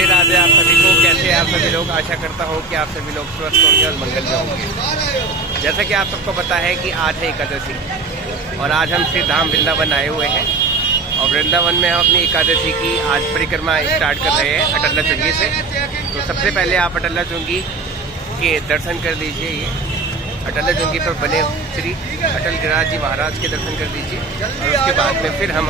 राधे राधे आप सभी को। कैसे हैं आप सभी लोग? आशा करता हूँ कि आप सभी लोग स्वस्थ होंगे और मंगल में होंगे। जैसा कि आप सबको पता है कि आज है एकादशी और आज हम श्री धाम वृंदावन आए हुए हैं और वृंदावन में हम अपनी एकादशी की आज परिक्रमा स्टार्ट कर रहे हैं अटल्ला चुंगी से। तो सबसे पहले आप अटल्ला चुंगी के दर्शन कर लीजिए। ये अटल्ला चुंगी पर बने श्री अटल गिरिराज जी महाराज के दर्शन कर लीजिए और उसके बाद में फिर हम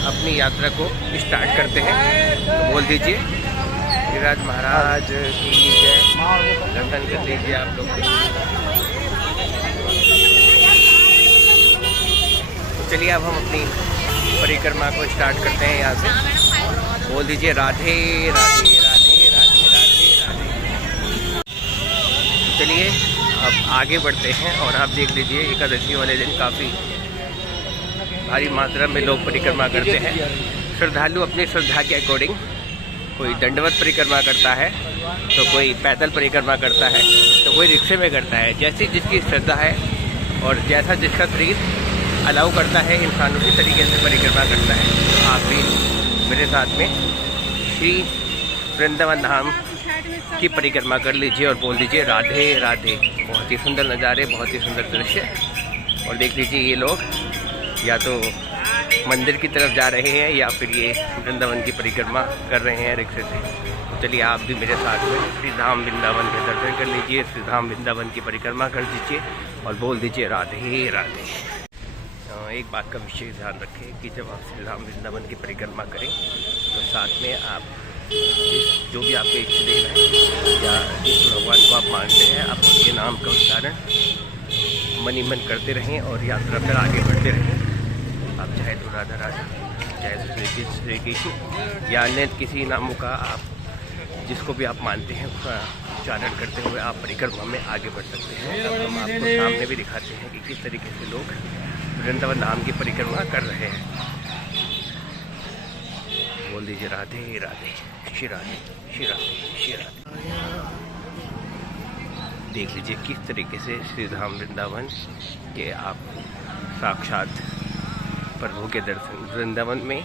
अपनी यात्रा को स्टार्ट करते हैं। तो बोल दीजिए गिरिराज महाराज की जय। दर्शन कर लीजिए आप लोग। तो चलिए अब हम अपनी परिक्रमा को स्टार्ट करते हैं यहाँ से। बोल दीजिए राधे राधे राधे राधे राधे राधे। चलिए अब आगे बढ़ते हैं और आप देख लीजिए एकादशी वाले दिन काफ़ी भारी मात्रा में लोग परिक्रमा करते हैं। श्रद्धालु अपनी श्रद्धा के अकॉर्डिंग कोई दंडवत परिक्रमा करता है, तो कोई पैदल परिक्रमा करता है, तो कोई रिक्शे में करता है। जैसी जिसकी श्रद्धा है और जैसा जिसका शरीर अलाउ करता है इंसान उसी तरीके से परिक्रमा करता है। तो आप भी मेरे साथ में श्री वृंदावन धाम की परिक्रमा कर लीजिए और बोल दीजिए राधे राधे। बहुत ही सुंदर नज़ारे, बहुत ही सुंदर दृश्य। और देख लीजिए ये लोग या तो मंदिर की तरफ जा रहे हैं या फिर ये वृंदावन की परिक्रमा कर रहे हैं रिक्शे से। तो चलिए आप भी मेरे साथ में श्री धाम वृंदावन के दर्शन कर लीजिए, श्री धाम वृंदावन की परिक्रमा कर दीजिए और बोल दीजिए राधे राधे। एक बात का विशेष ध्यान रखें कि जब आप श्री धाम वृंदावन की परिक्रमा करें तो साथ में आप जो भी आपके इष्ट देव हैं या जिस भगवान को आप मानते हैं आप उनके नाम का उच्चारण मनी मन करते रहें और यात्रा पर आगे बढ़ते रहें। आप चाहे तो राधा राधा, चाहे श्री कृष्ण या अन्य किसी नामों का आप जिसको भी आप मानते हैं उसका उच्चारण करते हुए आप परिक्रमा में आगे बढ़ सकते हैं। अब हम आपको सामने भी दिखाते हैं कि किस तरीके से लोग वृंदावन धाम की परिक्रमा कर रहे हैं। बोल दीजिए राधे राधे श्री राधे श्री राधे श्री राधे। देख लीजिए किस तरीके से श्री धाम वृंदावन के आप साक्षात प्रभु के दर्शन। वृंदावन में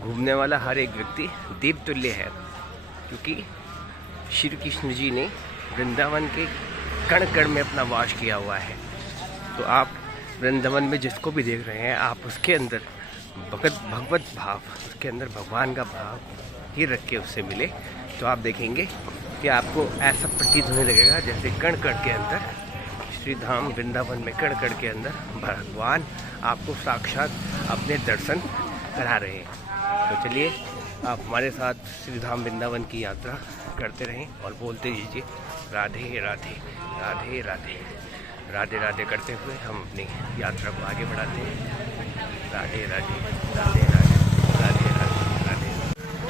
घूमने वाला हर एक व्यक्ति देव तुल्य है, क्योंकि श्री कृष्ण जी ने वृंदावन के कण कण में अपना वास किया हुआ है। तो आप वृंदावन में जिसको भी देख रहे हैं आप उसके अंदर भगवत भाव, उसके अंदर भगवान का भाव ही रख के उससे मिले तो आप देखेंगे कि आपको ऐसा प्रतीत होने लगेगा जैसे कण कण के अंदर श्री धाम वृंदावन में कण कण के अंदर भगवान आपको साक्षात अपने दर्शन करा रहे हैं। तो चलिए आप हमारे साथ श्री धाम वृंदावन की यात्रा करते रहें और बोलते दीजिए राधे राधे राधे राधे राधे राधे करते हुए हम अपनी यात्रा को आगे बढ़ाते हैं। राधे राधे राधे राधे राधे राधे राधे।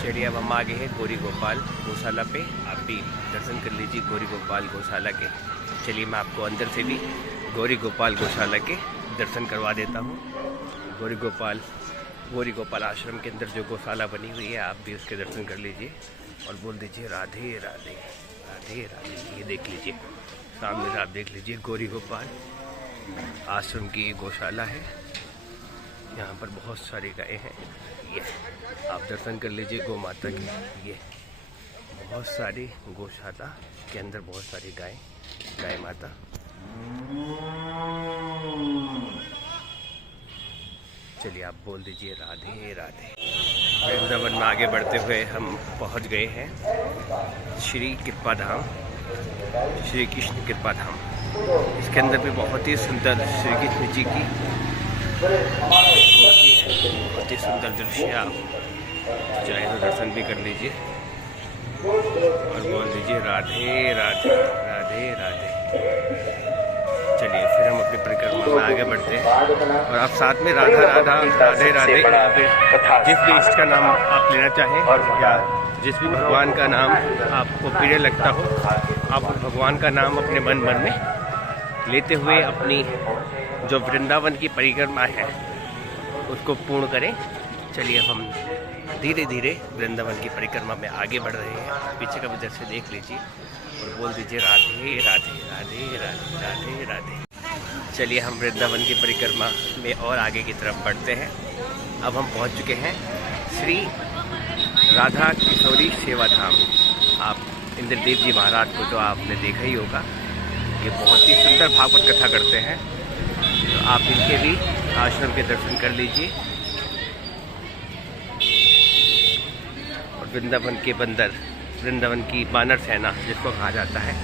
चलिए अब हम आगे हैं गौरी गोपाल गौशाला पे। आप भी दर्शन कर लीजिए गौरी गोपाल गौशाला के। चलिए मैं आपको अंदर से भी गौरी गोपाल गौशाला के दर्शन करवा देता हूँ। गौरी गोपाल आश्रम के अंदर जो गौशाला बनी हुई है आप भी उसके दर्शन कर लीजिए और बोल दीजिए राधे राधे राधे राधे। ये देख लीजिए सामने से आप देख लीजिए गौरी गोपाल आश्रम की गौशाला है। यहाँ पर बहुत सारी गायें हैं। ये आप दर्शन कर लीजिए गौ माता की। ये बहुत सारी गौशाला के अंदर बहुत सारी गाय माता। चलिए आप बोल दीजिए राधे राधे। वृंदावन में आगे बढ़ते हुए हम पहुंच गए हैं श्री कृपा धाम, श्री कृष्ण कृपा धाम। इसके अंदर भी बहुत ही सुंदर श्री कृष्ण जी की मूर्ति है। बहुत ही सुंदर दृश्य। आप चाहे तो दर्शन भी कर लीजिए और बोल दीजिए राधे राधे राधे राधे। चलिए फिर हम अपनी परिक्रमा में आगे बढ़ते हैं और आप साथ में राधा राधा राधे राधे जिस भी इष्ट का नाम आप लेना चाहें या जिस भी भगवान का नाम आपको प्रिय लगता हो आप भगवान का नाम अपने मन में लेते हुए अपनी जो वृंदावन की परिक्रमा है उसको पूर्ण करें। चलिए अब हम धीरे धीरे वृंदावन की परिक्रमा में आगे बढ़ रहे हैं। पीछे का भी दृश्य देख लीजिए और बोल दीजिए राधे राधे राधे राधे राधे राधे। चलिए हम वृंदावन की परिक्रमा में और आगे की तरफ बढ़ते हैं। अब हम पहुंच चुके हैं श्री राधा किशोरी सेवा धाम। आप इंद्रदेव जी महाराज को तो आपने देखा ही होगा, ये बहुत ही सुंदर भागवत कथा करते हैं। तो आप इनके भी आश्रम के दर्शन कर लीजिए। और वृंदावन के बंदर, वृंदावन की बानर सेना जिसको कहा जाता है,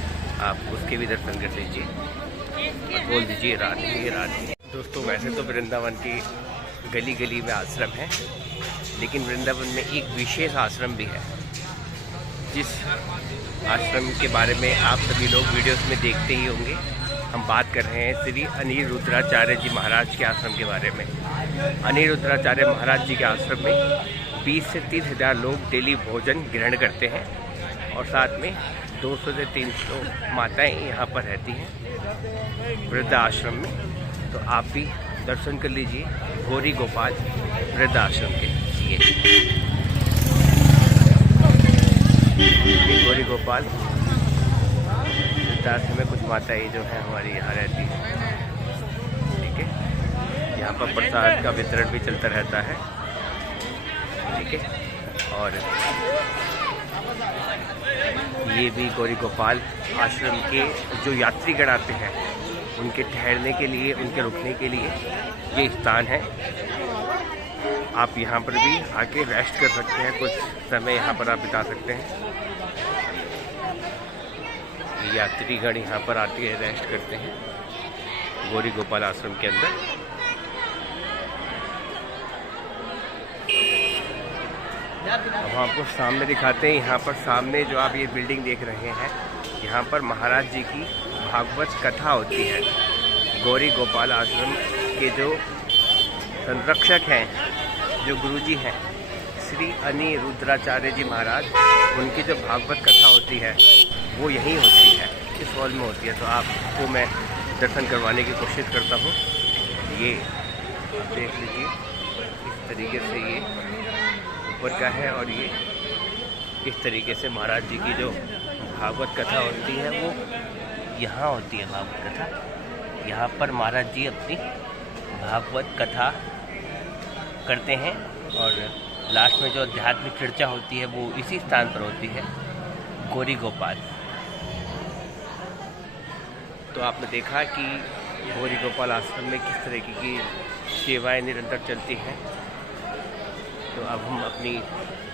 आप उसके भी दर्शन कर लीजिए और बोल दीजिए राधे राधे। दोस्तों, वैसे तो वृंदावन की गली गली में आश्रम है, लेकिन वृंदावन में एक विशेष आश्रम भी है, जिस आश्रम के बारे में आप सभी लोग वीडियोस में देखते ही होंगे। हम बात कर रहे हैं श्री अनिरुद्धाचार्य जी महाराज के आश्रम के बारे में। अनिरुद्धाचार्य महाराज जी के आश्रम में 20 से 30 हज़ार लोग डेली भोजन ग्रहण करते हैं और साथ में 200 से 300 माताएं यहाँ पर रहती हैं वृद्धाश्रम में। तो आप भी दर्शन कर लीजिए गौरी गोपाल वृद्धाश्रम के। ये गौरी गोपाल वृद्धाश्रम में कुछ माताएं जो हैं हमारी यहाँ रहती हैं, ठीक है। यहाँ पर प्रसाद का वितरण भी चलता रहता है, ठीक है। और ये भी गौरी गोपाल आश्रम के जो यात्रीगण आते हैं, उनके ठहरने के लिए, उनके रुकने के लिए ये स्थान है। आप यहाँ पर भी आके रेस्ट कर सकते हैं, कुछ समय यहाँ पर आप बिता सकते हैं। यात्रीगण यहाँ पर आके रेस्ट करते हैं गौरी गोपाल आश्रम के अंदर। अब आपको सामने दिखाते हैं। यहाँ पर सामने जो आप ये बिल्डिंग देख रहे हैं, यहाँ पर महाराज जी की भागवत कथा होती है। गौरी गोपाल आश्रम के जो संरक्षक हैं, जो गुरुजी हैं, श्री अनिरुद्धाचार्य जी महाराज, उनकी जो भागवत कथा होती है वो यहीं होती है, इस हॉल में होती है। तो आपको मैं दर्शन करवाने की कोशिश करता हूँ। ये आप देख लीजिए, इस तरीके से ये ऊपर का है और ये इस तरीके से महाराज जी की जो भागवत कथा होती है वो यहाँ होती है। भागवत कथा यहाँ पर महाराज जी अपनी भागवत कथा करते हैं और लास्ट में जो आध्यात्मिक चर्चा होती है वो इसी स्थान पर होती है, गौरी गोपाल। तो आपने देखा कि गौरी गोपाल आश्रम में किस तरीके की सेवाएं निरंतर चलती हैं। तो अब हम अपनी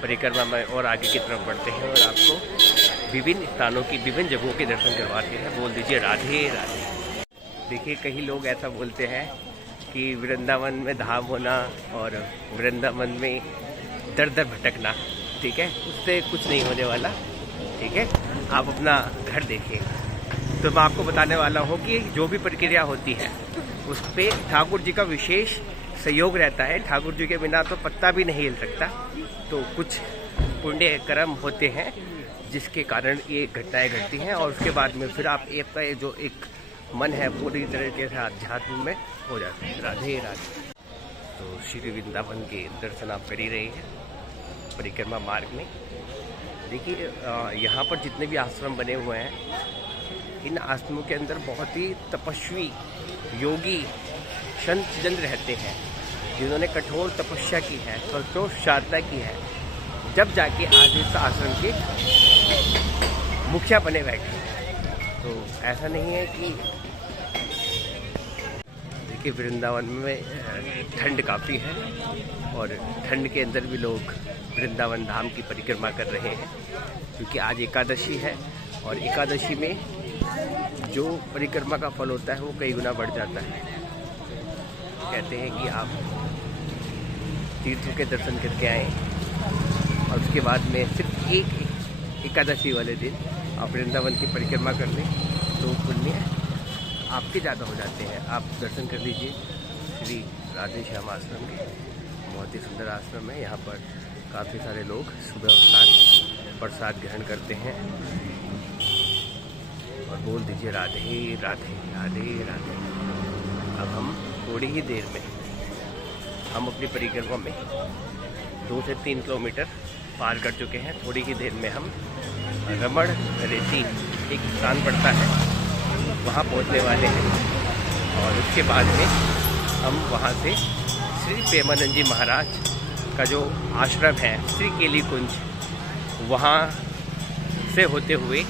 परिक्रमा में और आगे की तरफ बढ़ते हैं और आपको विभिन्न स्थानों की, विभिन्न जगहों के दर्शन करवाते हैं। बोल दीजिए राधे राधे। देखिए, कई लोग ऐसा बोलते हैं कि वृंदावन में धाम होना और वृंदावन में दर दर भटकना, ठीक है, उससे कुछ नहीं होने वाला, ठीक है। आप अपना घर देखिए। तो मैं आपको बताने वाला हूँ कि जो भी प्रक्रिया होती है उस पर ठाकुर जी का विशेष सहयोग रहता है। ठाकुर जी के बिना तो पत्ता भी नहीं हिल सकता। तो कुछ पुण्य कर्म होते हैं जिसके कारण ये घटनाएं घटती हैं और उसके बाद में फिर आप आपका जो एक मन है पूरी तरीके से अध्यात्म में हो जाता है। राधे राधे। तो श्री वृंदावन के दर्शन आप कर ही रहे हैं परिक्रमा मार्ग में। देखिए, यहाँ पर जितने भी आश्रम बने हुए हैं, इन आश्रमों के अंदर बहुत ही तपस्वी योगी संत जन रहते हैं, जिन्होंने कठोर तपस्या की है, कठोर साधना की है, जब जाके आज इस आश्रम के मुखिया बने बैठे हैं। तो ऐसा नहीं है कि देखिए, वृंदावन में ठंड काफ़ी है और ठंड के अंदर भी लोग वृंदावन धाम की परिक्रमा कर रहे हैं, क्योंकि आज एकादशी है और एकादशी में जो परिक्रमा का फल होता है वो कई गुना बढ़ जाता है। कहते हैं कि आप तीर्थों के दर्शन करके आएँ और उसके बाद में सिर्फ एक एकादशी वाले दिन आप वृंदावन की परिक्रमा कर लें तो पुण्य आपके ज़्यादा हो जाते हैं। आप दर्शन कर लीजिए श्री राधे श्याम आश्रम के। बहुत ही सुंदर आश्रम है। यहाँ पर काफ़ी सारे लोग सुबह और साथ प्रसाद ग्रहण करते हैं और बोल दीजिए राधे राधे राधे राधे। अब हम थोड़ी ही देर में हम अपनी परिक्रमा में 2 से 3 किलोमीटर पार कर चुके हैं। थोड़ी ही देर में हम रमण रेती एक स्थान पड़ता है, वहाँ पहुँचने वाले हैं और उसके बाद में हम वहाँ से श्री प्रेमानंद जी महाराज का जो आश्रम है श्री केली कुंज, वहाँ से होते हुए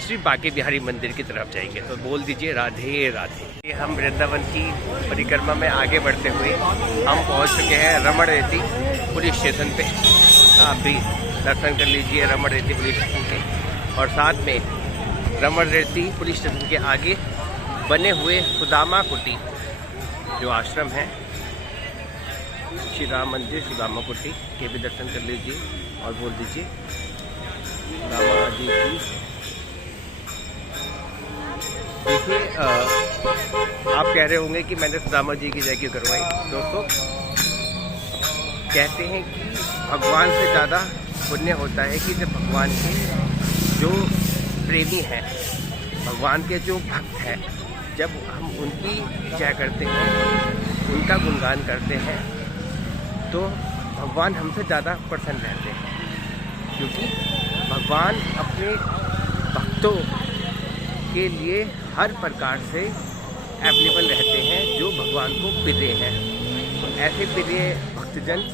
श्री बांके बिहारी मंदिर की तरफ जाएंगे। तो बोल दीजिए राधे राधे। हम वृंदावन की परिक्रमा में आगे बढ़ते हुए हम पहुंच चुके हैं रमण रेती पुलिस स्टेशन पे। आप भी दर्शन कर लीजिए रमण रेती पुलिस स्टेशन के। और साथ में रमण रेती पुलिस स्टेशन के आगे बने हुए सुदामा कुटी जो आश्रम है, श्री राम मंदिर सुदामा कुटी के भी दर्शन कर लीजिए और बोल दीजिए रामा जी की। देखिए आप कह रहे होंगे कि मैंने सुदामा जी की जय क्यों करवाई। दोस्तों, कहते हैं कि भगवान से ज़्यादा पुण्य होता है कि जब भगवान के जो प्रेमी हैं, भगवान के जो भक्त हैं, जब हम उनकी जय करते हैं, उनका गुणगान करते हैं, तो भगवान हमसे ज़्यादा प्रसन्न रहते हैं। क्योंकि भगवान अपने भक्तों के लिए हर प्रकार से अवेलेबल रहते हैं जो भगवान को प्रिय हैं। ऐसे प्रिय भक्तजन,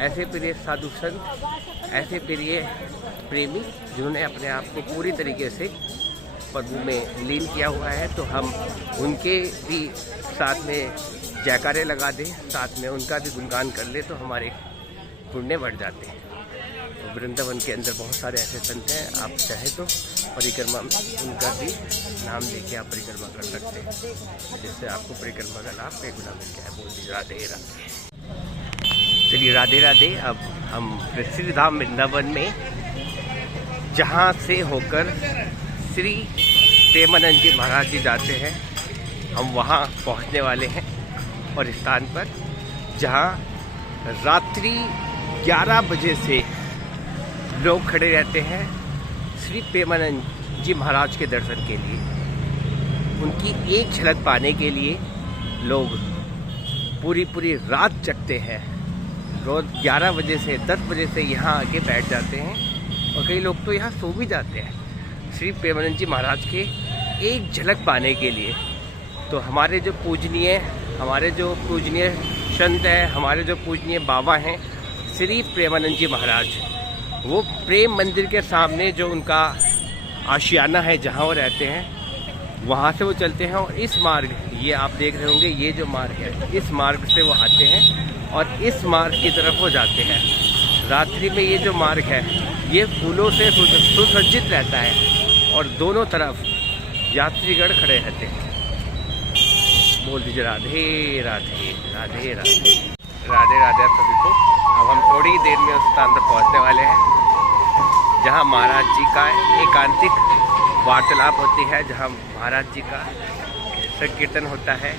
ऐसे प्रिय साधु संत, ऐसे प्रिय प्रेमी जिन्होंने अपने आप को पूरी तरीके से प्रभु में लीन किया हुआ है, तो हम उनके भी साथ में जयकारे लगा दें, साथ में उनका भी गुणगान कर ले, तो हमारे पुण्य बढ़ जाते हैं। वृंदावन के अंदर बहुत सारे ऐसे संत हैं, आप चाहे तो परिक्रमा उनका भी नाम लेके आप परिक्रमा कर सकते हैं, जिससे आपको परिक्रमा का लाभ कई गुना मिल गया है। बोल दीजिए राधे राधे। चलिए राधे राधे। अब हम श्री धाम वृंदावन में, जहाँ से होकर श्री प्रेमानंद जी महाराज जी जाते हैं, हम वहाँ पहुँचने वाले हैं। और इस स्थान पर जहाँ रात्रि 11 बजे से लोग खड़े रहते हैं श्री प्रेमानंद जी महाराज के दर्शन के लिए, उनकी एक झलक पाने के लिए लोग पूरी रात जगते हैं। रोज 11 बजे से 10 बजे से यहाँ आके बैठ जाते हैं और कई लोग तो यहाँ सो भी जाते हैं श्री प्रेमानंद जी महाराज के एक झलक पाने के लिए। तो हमारे जो पूजनीय संत हैं, हमारे जो पूजनीय बाबा हैं श्री प्रेमानंद जी महाराज, वो प्रेम मंदिर के सामने जो उनका आशियाना है, जहाँ वो रहते हैं, वहाँ से वो चलते हैं। और इस मार्ग, ये आप देख रहे होंगे, ये जो मार्ग है, इस मार्ग से वो आते हैं और इस मार्ग की तरफ वो जाते हैं। रात्रि में ये जो मार्ग है, ये फूलों से सुसज्जित रहता है और दोनों तरफ यात्रीगण खड़े रहते हैं। बोल दीजिए राधे राधे राधे राधे राधे राधे आप सभी को। अब हम थोड़ी ही देर में उस स्थान पर पहुँचने वाले हैं जहाँ महाराज जी का एकांतिक वार्तालाप होती है, जहाँ महाराज जी का संकीर्तन होता है,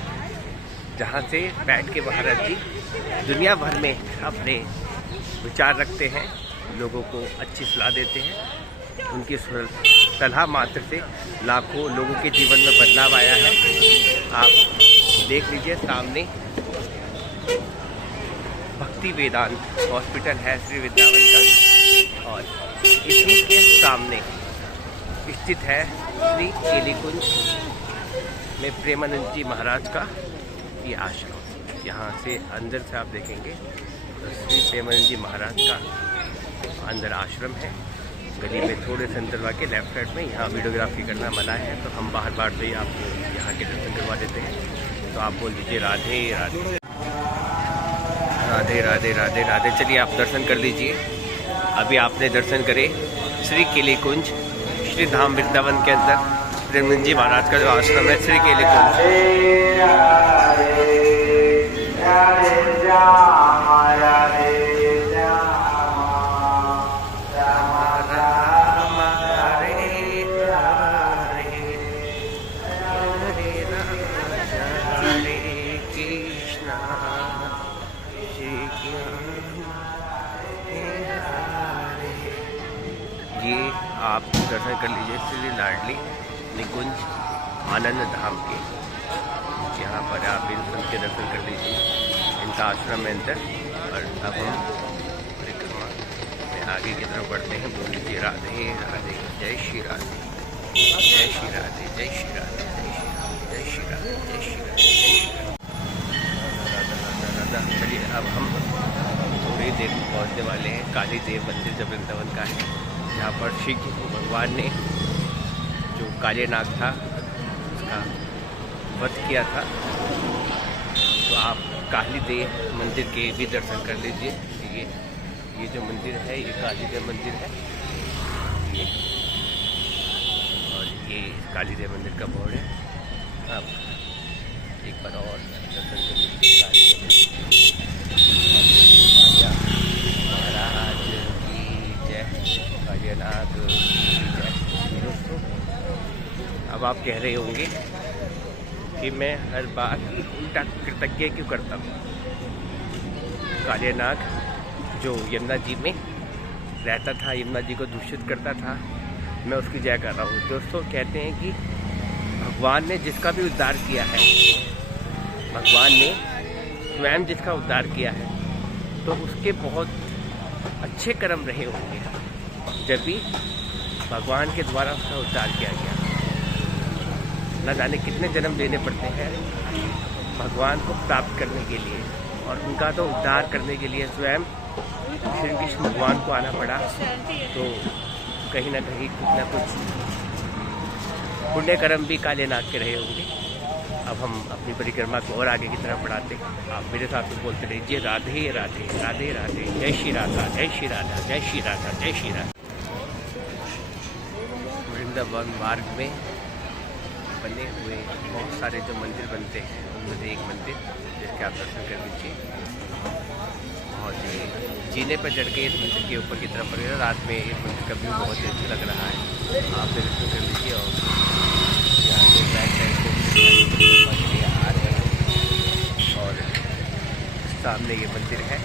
जहाँ से बैठ के महाराज जी दुनिया भर में अपने विचार रखते हैं, लोगों को अच्छी सलाह देते हैं। उनकी सलाह मात्र से लाखों लोगों के जीवन में बदलाव आया है। आप देख लीजिए सामने भक्ति वेदांत हॉस्पिटल है श्री वृंदावन का, और इसी के सामने स्थित है श्री केली कुंज में प्रेमानंद जी महाराज का ये आश्रम। यहाँ से अंदर से आप देखेंगे तो श्री प्रेमानंद जी महाराज का अंदर आश्रम है। गली में थोड़े से अंदर के लेफ्ट साइड में, यहाँ वीडियोग्राफी करना मना है, तो हम बाहर से ही आपको यहाँ के दर्शन करवा देते हैं। तो आप बोल दीजिए राधे राधे राधे राधे राधे राधे। चलिए आप दर्शन कर लीजिए। अभी आपने दर्शन करे श्री केली कुंज, श्री धाम वृंदावन के अंदर प्रेमानंद जी महाराज का जो आश्रम है श्री केली कुंज। ये आप दर्शन कर लीजिए श्री लाडली निकुंज आनंद धाम के। यहाँ पर आप इन सब के दर्शन कर लीजिए, इनका आश्रम है अंदर। और अब हम परिक्रमा में आगे की तरफ बढ़ते हैं। बोल लीजिए राधे राधे, जय श्री राधे, जय श्री राधे, जय श्री राधे, जय श्री राधे, जय श्री राधे, जय श्री राधे। चलिए अब हम थोड़ी देर में पहुँचने वाले हैं काली देव मंदिर जो वृंदावन का है, जहाँ पर श्री भगवान ने जो काले नाग था उसका वध किया था। तो आप काली देव मंदिर के भी दर्शन कर लीजिए। ये जो मंदिर है ये काली देव मंदिर है, ये और ये काली देव मंदिर का बोर्ड है। आप एक बार और दर्शन कर लीजिए। महाराज की जय, कालियानाथ की जय। दोस्तों, अब आप कह रहे होंगे कि मैं हर बार उल्टा कृतज्ञ क्यों करता हूँ। कालियानाग जो यमुना जी में रहता था, यमुना जी को दूषित करता था, मैं उसकी जय कर रहा हूँ। दोस्तों, कहते हैं कि भगवान ने जिसका भी उद्धार किया है, भगवान ने स्वयं जिसका उद्धार किया है, तो उसके बहुत अच्छे कर्म रहे होंगे जब भी भगवान के द्वारा उसका उद्धार किया गया। न जाने कितने जन्म लेने पड़ते हैं भगवान को प्राप्त करने के लिए, और उनका तो उद्धार करने के लिए स्वयं श्री कृष्ण भगवान को आना पड़ा। तो कहीं ना कहीं कुछ ना कुछ पुण्य कर्म भी कालियानाग के रहे होंगे। अब हम अपनी परिक्रमा को और आगे की तरफ बढ़ाते हैं। आप मेरे साथ में बोलते रहिए, राधे राधे राधे राधे, जय श्री राधा, जय श्री राधा, जय श्री राधा, जय श्री राधा। वृंदावन मार्ग में बने हुए बहुत सारे जो मंदिर बनते हैं, उनमें से एक मंदिर जिसके आप दर्शन कर लीजिए। और जीने पर चढ़ के इस मंदिर के ऊपर की तरफ पड़ेगा। रात में इस मंदिर का व्यू बहुत ही अच्छा लग रहा है। आप दर्शन कर लीजिए। और यहाँ से बैक साइड से आ रहे हैं और सामने ये मंदिर है,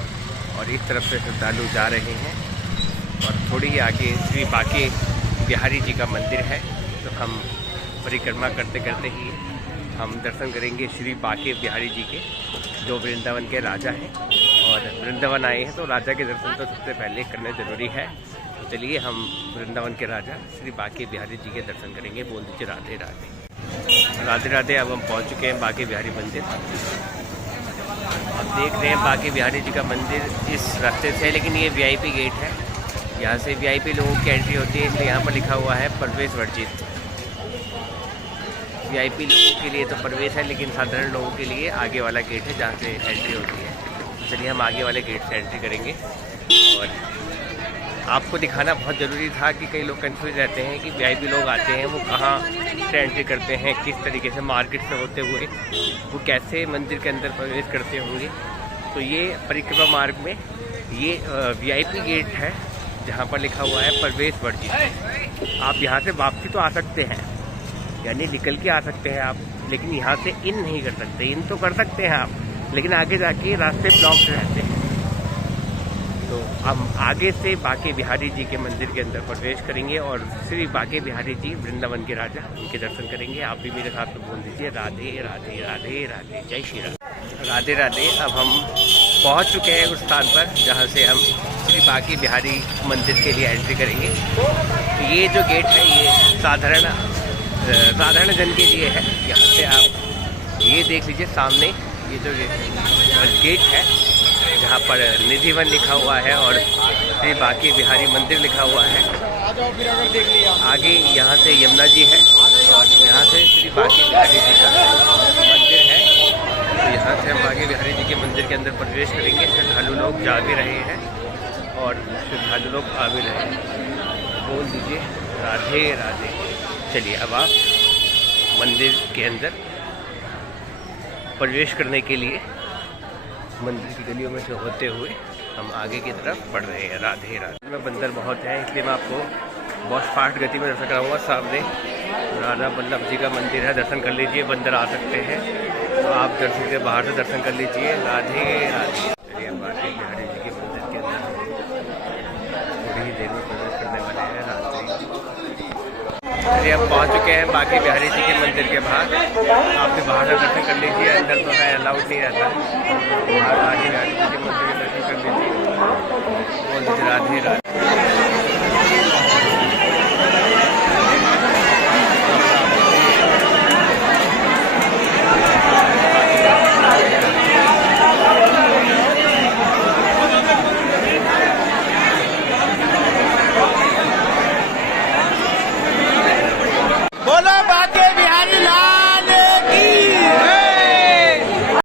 और इस तरफ से श्रद्धालु जा रहे हैं। और थोड़ी ही आगे श्री बाके बिहारी जी का मंदिर है। तो हम परिक्रमा करते करते ही हम दर्शन करेंगे श्री बाके बिहारी जी के, जो वृंदावन के राजा हैं। और वृंदावन आए हैं तो राजा के दर्शन तो सबसे पहले करने ज़रूरी है। तो चलिए हम वृंदावन के राजा श्री बाके बिहारी जी के दर्शन करेंगे। बोल दीजिए राधे राधे, राधे राधे। अब हम पहुंच चुके हैं बाके बिहारी मंदिर। अब देख रहे हैं बाके बिहारी जी का मंदिर इस रास्ते से है, लेकिन ये वीआईपी गेट है। यहाँ से वीआईपी लोगों की एंट्री होती है, इसलिए यहाँ पर लिखा हुआ है प्रवेश वर्जित। वीआईपी लोगों के लिए तो प्रवेश है, लेकिन साधारण लोगों के लिए आगे वाला गेट है जहाँ से एंट्री होती है। चलिए हम आगे वाले गेट से एंट्री करेंगे। और आपको दिखाना बहुत ज़रूरी था कि कई लोग कंफ्यूज रहते हैं कि वीआईपी लोग आते हैं वो कहाँ से एंट्री करते हैं, किस तरीके से मार्केट से होते हुए वो कैसे मंदिर के अंदर प्रवेश करते होंगे। तो ये परिक्रमा मार्ग में ये वीआईपी गेट है जहाँ पर लिखा हुआ है प्रवेश वर्जित। आप यहाँ से वापसी तो आ सकते हैं, यानी निकल के आ सकते हैं आप, लेकिन यहाँ से इन नहीं कर सकते। इन तो कर सकते हैं आप, लेकिन आगे जाके रास्ते ब्लॉक्ड रहते हैं। तो हम आगे से बाके बिहारी जी के मंदिर के अंदर प्रवेश करेंगे और श्री बाके बिहारी जी वृंदावन के राजा, उनके दर्शन करेंगे। आप भी मेरे साथ में बोल दीजिए राधे राधे राधे राधे, जय श्री राम, राधे राधे। अब हम पहुंच चुके हैं उस स्थान पर जहां से हम श्री बाके बिहारी मंदिर के लिए एंट्री करेंगे। तो ये जो गेट है ये साधारण जन के लिए है। यहाँ से आप ये देख लीजिए सामने ये जो गेट है जहाँ पर निधिवन लिखा हुआ है और श्री बाके बिहारी मंदिर लिखा हुआ है। आगे यहाँ से यमुना जी है और यहाँ से श्री बाके बिहारी जी का मंदिर है। तो यहाँ से हम बाके बिहारी जी के मंदिर के अंदर प्रवेश करेंगे। श्रद्धालु लोग जा भी रहे हैं और श्रद्धालु लोग आ भी रहे हैं। बोल दीजिए राधे राधे। चलिए अब आप मंदिर के अंदर प्रवेश करने के लिए मंदिर की गलियों में से होते हुए हम आगे की तरफ बढ़ रहे हैं। राधे राधे। में बंदर बहुत हैं, इसलिए मैं आपको बहुत फास्ट गति में दर्शन कराऊंगा। सामने राधा वल्लभ जी का मंदिर है, दर्शन कर लीजिए। बंदर आ सकते हैं तो आप दर्शन के बाहर से दर्शन कर लीजिए। राधे राधे। चलिए हम बाके बिहारी जी के मंदिर के अंदर थोड़ी ही देर में प्रवेश करने वाले हैं। चलिए हम पहुँच चुके हैं बाके बिहारी जी के मंदिर के बाहर। आप भी बाहर से दर्शन कर लीजिए, अंदर तो है अलाउड नहीं रहता। बाहर बाके बिहारी जी के मंदिर के दर्शन कर लीजिए। बोल दीजिए राधे राधे।